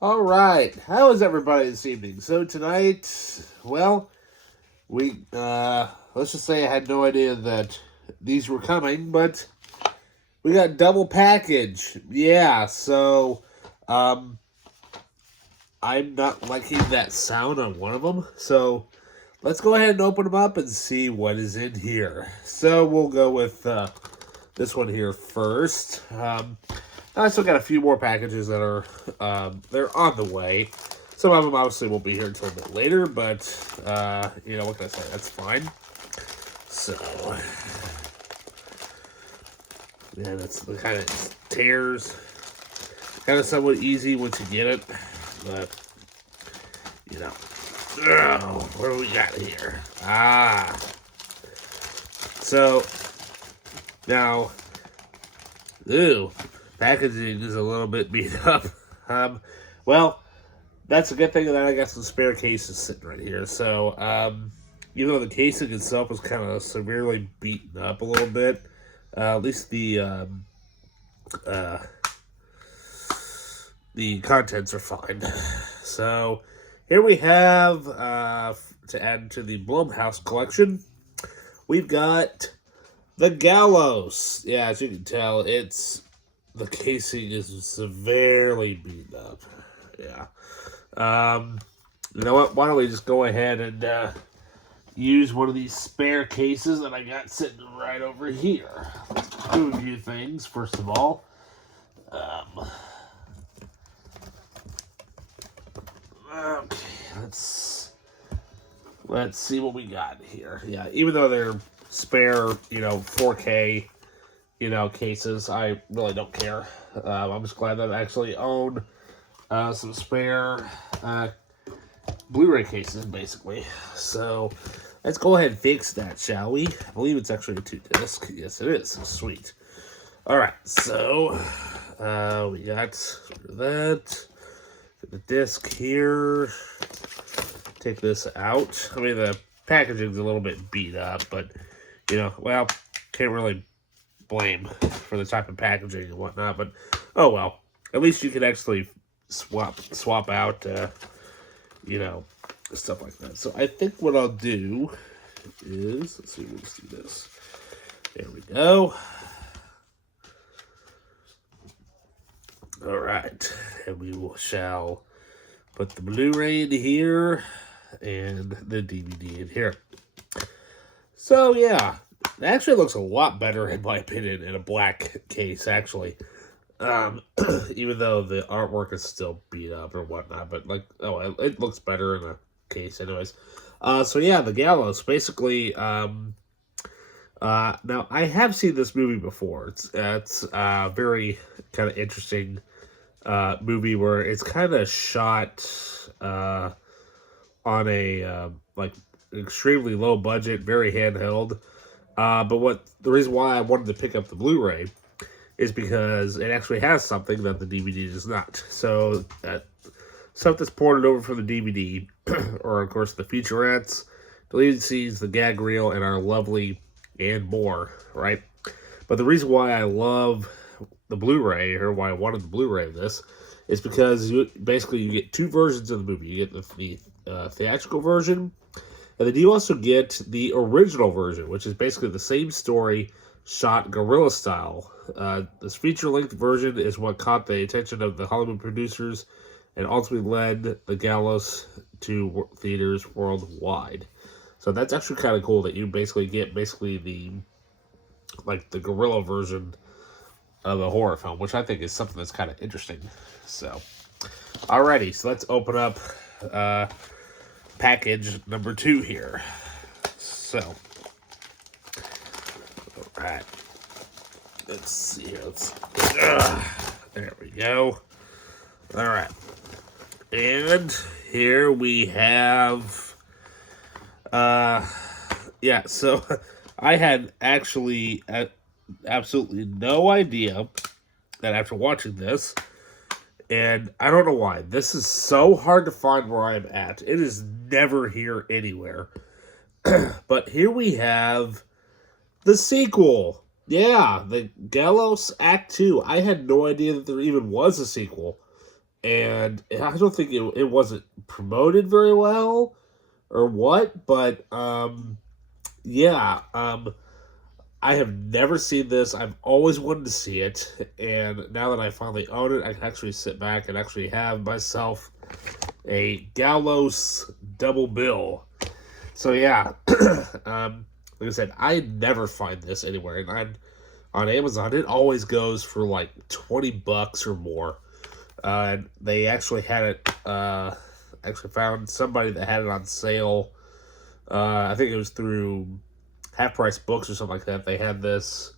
All right, how is everybody this evening? So tonight, well, we let's just say I had no idea that these were coming, but we got double package. Yeah, so um, I'm not liking that sound on one of them. So let's go ahead and open them up and see what is in here. So we'll go with this one here first. I still got a few more packages that are they're on the way. Some of them obviously won't be here until a bit later, but what can I say? That's fine. So yeah, that's the kind of tears. Kind of somewhat easy once you get it, but what do we got here? So now, packaging is a little bit beat up. Well, that's a good thing that I got some spare cases sitting right here. So, even though the casing itself was kind of severely beaten up a little bit, at least the contents are fine. So, here we have, to add to the Blumhouse collection, we've got the Gallows. Yeah, as you can tell, the casing is severely beaten up. Yeah. You know what? Why don't we just go ahead and use one of these spare cases that I got sitting right over here. Let's do a few things. First of all, okay, let's see what we got here. Yeah, even though they're spare, 4K, cases, I really don't care. I'm just glad that I actually own some spare Blu-ray cases, basically. So let's go ahead and fix that, shall we? I believe it's actually a 2-disc. Yes, it is. Sweet. All right, so we got that. Get the disc here. Take this out. I mean, the packaging's a little bit beat up, but can't really blame for the type of packaging and whatnot. But oh well, at least you can actually swap out, stuff like that. So I think what I'll do is, let's see, let's do this. There we go. All right, and shall put the Blu-ray in here and the DVD in here. So yeah, it actually looks a lot better in my opinion in a black case, actually. Even though the artwork is still beat up or whatnot, but it looks better in a case anyways. So yeah, the Gallows, basically, now I have seen this movie before. It's a very kind of interesting movie where it's kind of shot on a extremely low budget, very handheld. But the reason why I wanted to pick up the Blu-ray is because it actually has something that the DVD does not. So stuff that's ported over from the DVD, or of course the featurettes, deleted scenes, the gag reel, and our lovely and more, right? But the reason why I love the Blu-ray, or why I wanted the Blu-ray of this, is because you get two versions of the movie. You get the theatrical version, and then you also get the original version, which is basically the same story shot guerrilla style. This feature-length version is what caught the attention of the Hollywood producers and ultimately led the Gallows to theaters worldwide. So that's actually kind of cool that you basically get the guerrilla version of a horror film, which I think is something that's kind of interesting. So, alrighty, so let's open up package number 2 here. So, alright. Let's see. There we go. Alright. And here we have, so I had actually absolutely no idea that after watching this, and I don't know why, this is so hard to find where I'm at. It is never here anywhere. But here we have the sequel. Yeah, the Gallows Act 2. I had no idea that there even was a sequel. and I don't think it wasn't promoted very well or what, but yeah, I have never seen this. I've always wanted to see it, and now that I finally own it, I can actually sit back and actually have myself a Gallows double bill. So yeah, like I said, I never find this anywhere, and on Amazon it always goes for like $20 or more. They actually had it. Actually found somebody that had it on sale. I think it was through Half Price Books or something like that. They had this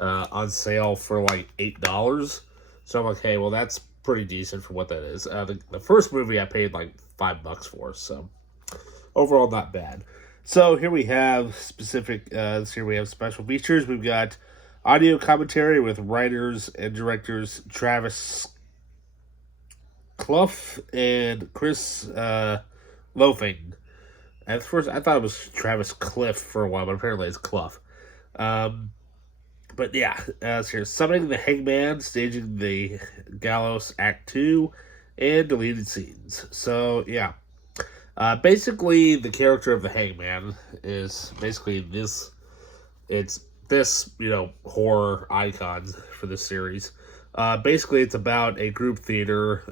on sale for like $8. So I'm like, hey, well that's pretty decent for what that is. The first movie I paid like $5 for, so overall not bad. So here we have here we have special features. We've got audio commentary with writers and directors Travis Clough and Chris Loafing. At first, I thought it was Travis Cliff for a while, but apparently it's Clough. But yeah, so here's Summoning the Hangman, Staging the Gallows Act 2, and deleted scenes. So yeah, basically the character of the Hangman is basically this. It's this, horror icon for this series. Basically, it's about a group theater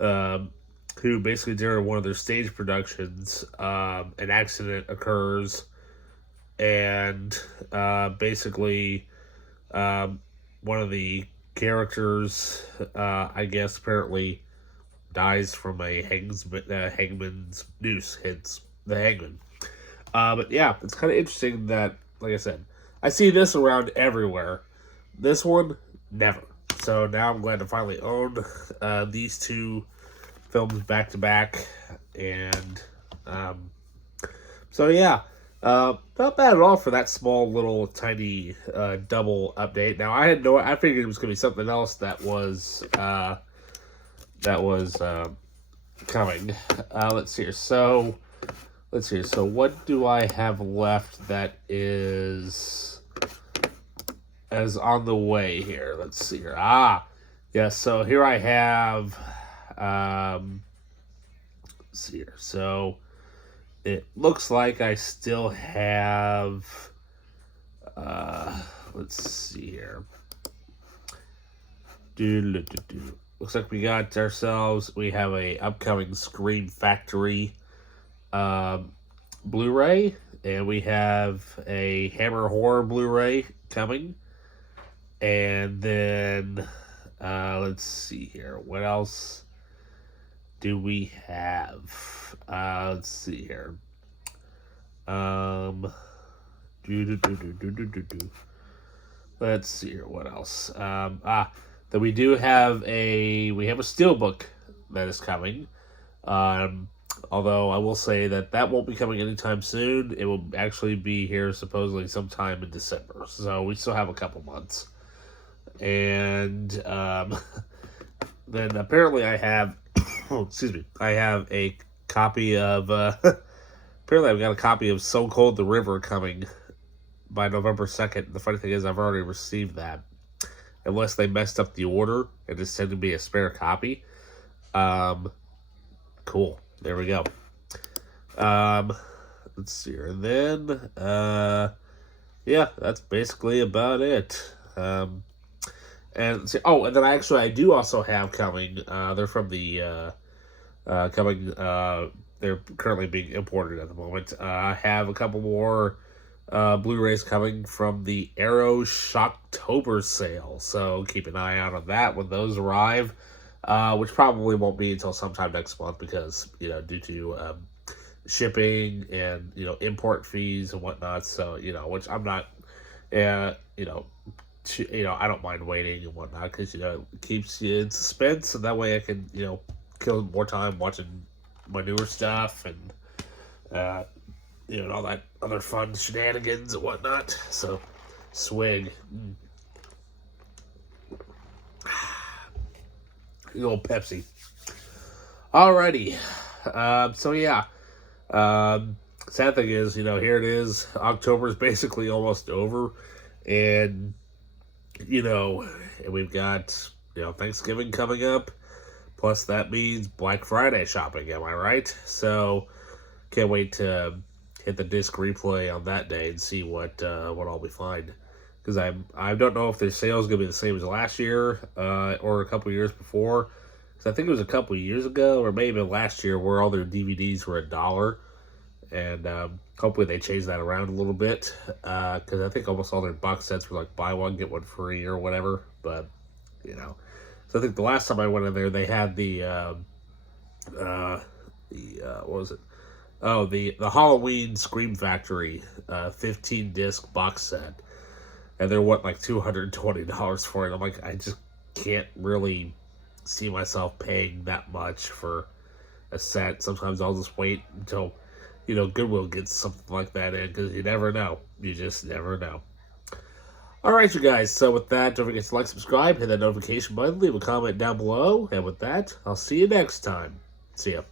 who basically during one of their stage productions, an accident occurs, and basically one of the characters, I guess, apparently dies from a hangman's noose, hence the hangman. But yeah, it's kind of interesting that, like I said, I see this around everywhere. This one, never. So now I'm glad to finally own these two films back to back, and so yeah, not bad at all for that small little tiny double update. Now I figured it was going to be something else that was coming. Let's see here. So what do I have left that is on the way here? Let's see here. Yeah, so here I have, let's see here. So it looks like I still have, let's see here. Looks like we have a upcoming Scream Factory Blu-ray, and we have a Hammer Horror Blu-ray coming. And then, let's see here. What else do we have? Let's see here. Let's see here. What else? Then we have a steelbook that is coming. Although I will say that won't be coming anytime soon. It will actually be here supposedly sometime in December. So we still have a couple months. And then apparently I have, I have a copy of, apparently I've got a copy of So Cold the River coming by November 2nd. The funny thing is I've already received that. Unless they messed up the order and just sent me a spare copy. Cool. There we go. Let's see here. And then, yeah, that's basically about it. And then I do also have coming. They're from the they're currently being imported at the moment. I have a couple more Blu-rays coming from the Arrow Shocktober sale, so keep an eye out on that when those arrive. Which probably won't be until sometime next month because due to shipping and import fees and whatnot. So which I'm not, I don't mind waiting and whatnot because it keeps you in suspense, and that way I can kill more time watching my newer stuff and and all that other fun shenanigans and whatnot. So swig. Good old Pepsi. Alrighty. So yeah. Sad thing is, here it is. October is basically almost over. And, and we've got, Thanksgiving coming up. Plus, that means Black Friday shopping, am I right? So, can't wait to hit the disc replay on that day and see what I'll be finding. Because I don't know if their sales going to be the same as last year or a couple years before. Because I think it was a couple years ago or maybe last year where all their DVDs were $1. And hopefully they change that around a little bit. Because I think almost all their box sets were like buy one, get one free or whatever. But, you know. So I think the last time I went in there, they had the what was it? Oh, the Halloween Scream Factory 15 disc box set, and they're like $220 for it. I'm like, I just can't really see myself paying that much for a set. Sometimes I'll just wait until Goodwill gets something like that in, because you never know. You just never know. All right, you guys. So with that, don't forget to like, subscribe, hit that notification button, leave a comment down below, and with that, I'll see you next time. See ya.